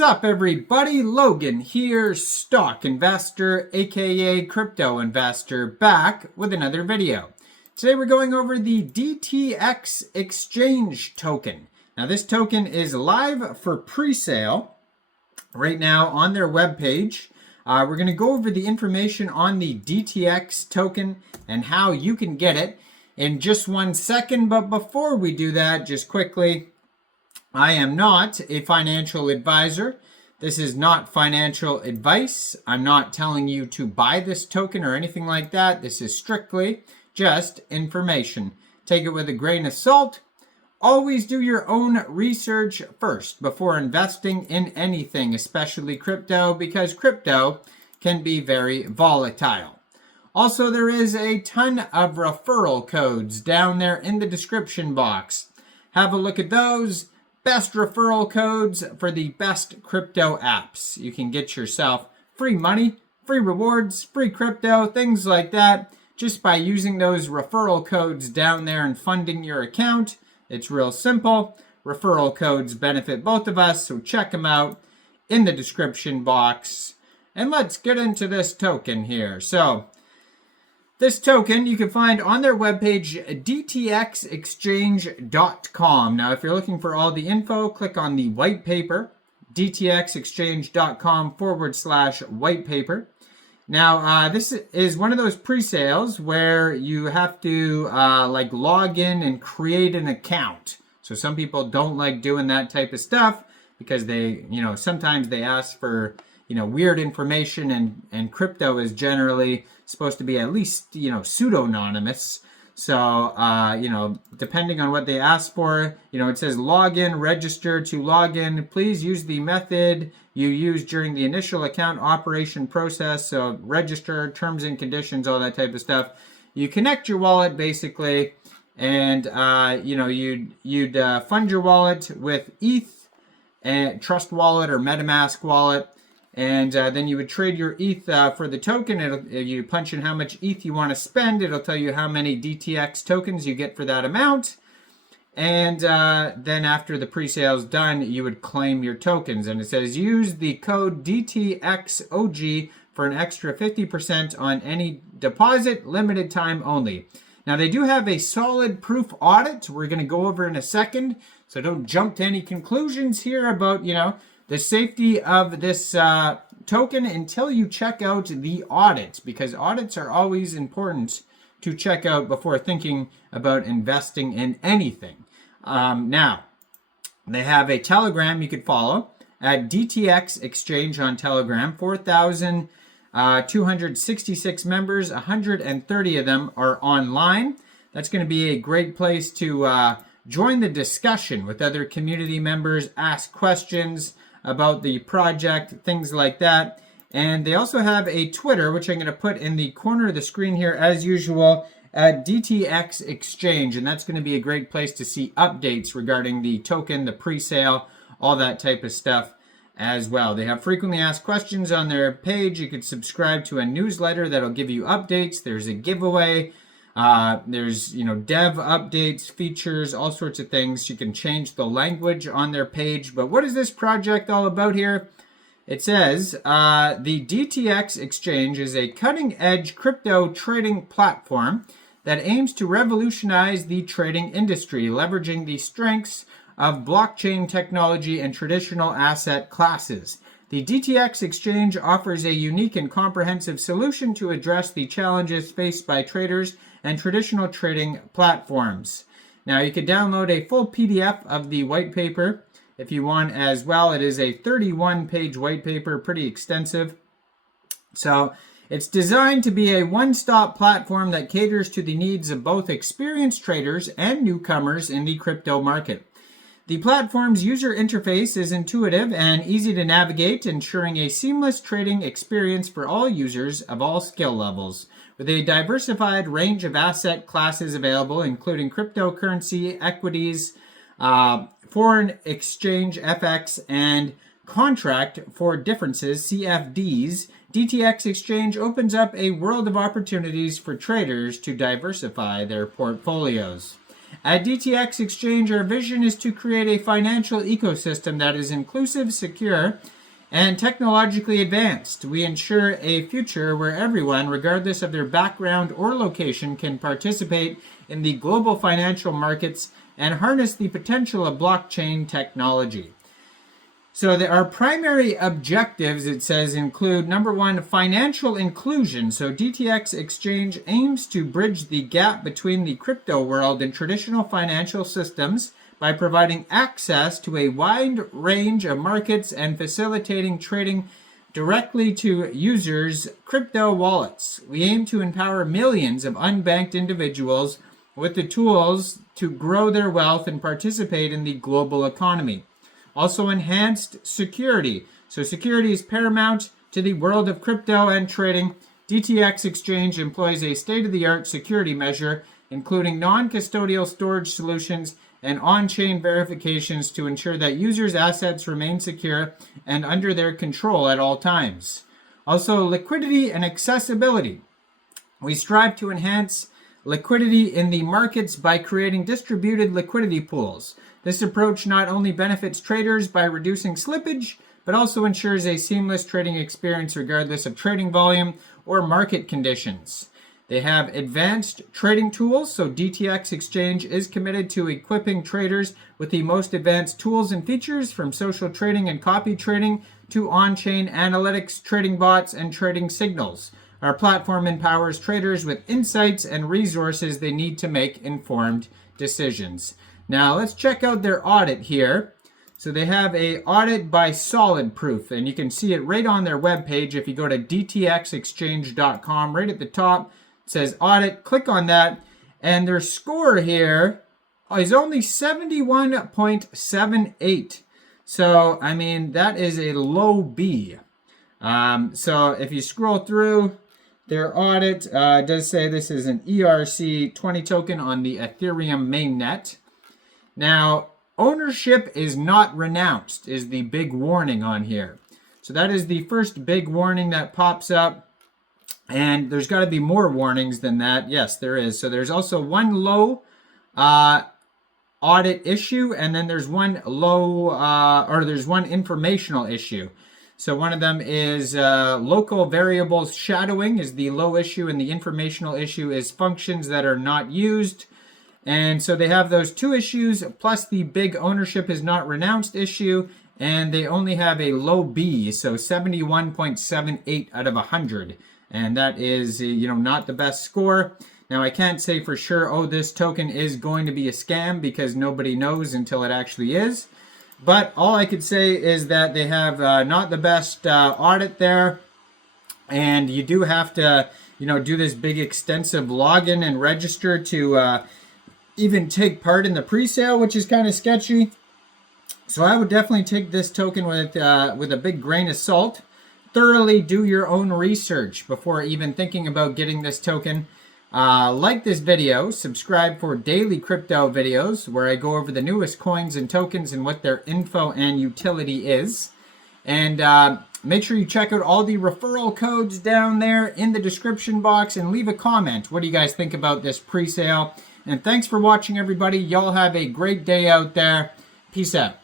What's up, everybody? Logan here, stock investor, aka crypto investor, back with another video. Today we're going over the DTX exchange token. Now this token is live for pre-sale right now on their webpage. We're going to go over the information on the DTX token and how you can get it in just 1 second. But before we do that, just quickly, I am not a financial advisor. This is not financial advice. I'm not telling you to buy this token or anything like that. This is strictly just information. Take it with a grain of salt. Always do your own research first before investing in anything, especially crypto, because crypto can be very volatile. Also, there is a ton of referral codes down there in the description box. Have a look at those. Best referral codes for the best crypto apps. You can get yourself free money, free rewards, free crypto, things like that, just by using those referral codes down there and funding your account. It's real simple. Referral codes benefit both of us, so check them out in the description box. And let's get into this token here. So, this token you can find on their webpage, dtxexchange.com. Now, if you're looking for all the info, click on the white paper, dtxexchange.com/white paper. Now, this is one of those pre-sales where you have to like log in and create an account. So some people don't like doing that type of stuff because they, sometimes they ask for, weird information, and crypto is generally supposed to be at least, pseudo-anonymous. So, depending on what they ask for, it says login, register. To log in, please use the method you used during the initial account operation process. So register, terms and conditions, all that type of stuff. You connect your wallet basically, and, you'd fund your wallet with ETH, and Trust Wallet or MetaMask wallet. And then you would trade your ETH for the token. You punch in how much ETH you want to spend. It'll tell you how many DTX tokens you get for that amount. And then after the pre-sale is done, you would claim your tokens. And it says use the code DTXOG for an extra 50% on any deposit, limited time only. Now they do have a solid proof audit we're going to go over in a second. So don't jump to any conclusions here about, the safety of this token until you check out the audit, because audits are always important to check out before thinking about investing in anything. Now, they have a Telegram you could follow at DTX Exchange on Telegram. 4,266 members, 130 of them are online. That's going to be a great place to join the discussion with other community members, ask questions about the project, things like that. And they also have a Twitter, which I'm going to put in the corner of the screen here as usual, at DTX Exchange. And that's going to be a great place to see updates regarding the token, the pre-sale, all that type of stuff as well. They have frequently asked questions on their page. You could subscribe to a newsletter that'll give you updates. There's a giveaway. There's, dev updates, features, all sorts of things. You can change the language on their page. But what is this project all about here? It says, the DTX Exchange is a cutting-edge crypto trading platform that aims to revolutionize the trading industry, leveraging the strengths of blockchain technology and traditional asset classes. The DTX Exchange offers a unique and comprehensive solution to address the challenges faced by traders and traditional trading platforms. Now, you can download a full PDF of the white paper if you want as well. It is a 31-page white paper, pretty extensive. So, it's designed to be a one-stop platform that caters to the needs of both experienced traders and newcomers in the crypto market. The platform's user interface is intuitive and easy to navigate, ensuring a seamless trading experience for all users of all skill levels. With a diversified range of asset classes available, including cryptocurrency, equities, foreign exchange, FX, and contract for differences, CFDs, DTX Exchange opens up a world of opportunities for traders to diversify their portfolios. At DTX Exchange, our vision is to create a financial ecosystem that is inclusive, secure, and technologically advanced. We ensure a future where everyone, regardless of their background or location, can participate in the global financial markets and harness the potential of blockchain technology. So our primary objectives, it says, include, number one, financial inclusion. So DTX Exchange aims to bridge the gap between the crypto world and traditional financial systems by providing access to a wide range of markets and facilitating trading directly to users' crypto wallets. We aim to empower millions of unbanked individuals with the tools to grow their wealth and participate in the global economy. Also, enhanced security. So security is paramount to the world of crypto and trading. DTX Exchange employs a state-of-the-art security measure, including non-custodial storage solutions and on-chain verifications to ensure that users' assets remain secure and under their control at all times. Also, liquidity and accessibility. We strive to enhance liquidity in the markets by creating distributed liquidity pools. This approach not only benefits traders by reducing slippage, but also ensures a seamless trading experience regardless of trading volume or market conditions. They have advanced trading tools, so DTX Exchange is committed to equipping traders with the most advanced tools and features, from social trading and copy trading to on-chain analytics, trading bots, and trading signals. Our platform empowers traders with insights and resources they need to make informed decisions. Now let's check out their audit here. So they have a audit by solid proof, and you can see it right on their webpage. If you go to dtxexchange.com, right at the top, it says audit, click on that, and their score here is only 71.78. So, I mean, that is a low B. So if you scroll through their audit, it does say this is an ERC20 token on the Ethereum mainnet. Now, ownership is not renounced is the big warning on here. So that is the first big warning that pops up. And there's got to be more warnings than that. Yes, there is. So there's also one low audit issue, and then there's one low, there's one informational issue. So one of them is local variables shadowing is the low issue, and the informational issue is functions that are not used. And so they have those two issues, plus the big ownership is not renounced issue, and they only have a low B, so 71.78 out of 100. And that is, not the best score. Now, I can't say for sure, this token is going to be a scam, because nobody knows until it actually is. But all I could say is that they have not the best audit there. And you do have to, do this big extensive login and register to even take part in the pre-sale, which is kind of sketchy. So I would definitely take this token with a big grain of salt. Thoroughly do your own research before even thinking about getting this token. Like this video, subscribe for daily crypto videos where I go over the newest coins and tokens and what their info and utility is. And make sure you check out all the referral codes down there in the description box and leave a comment. What do you guys think about this pre-sale? And thanks for watching, everybody. Y'all have a great day out there. Peace out.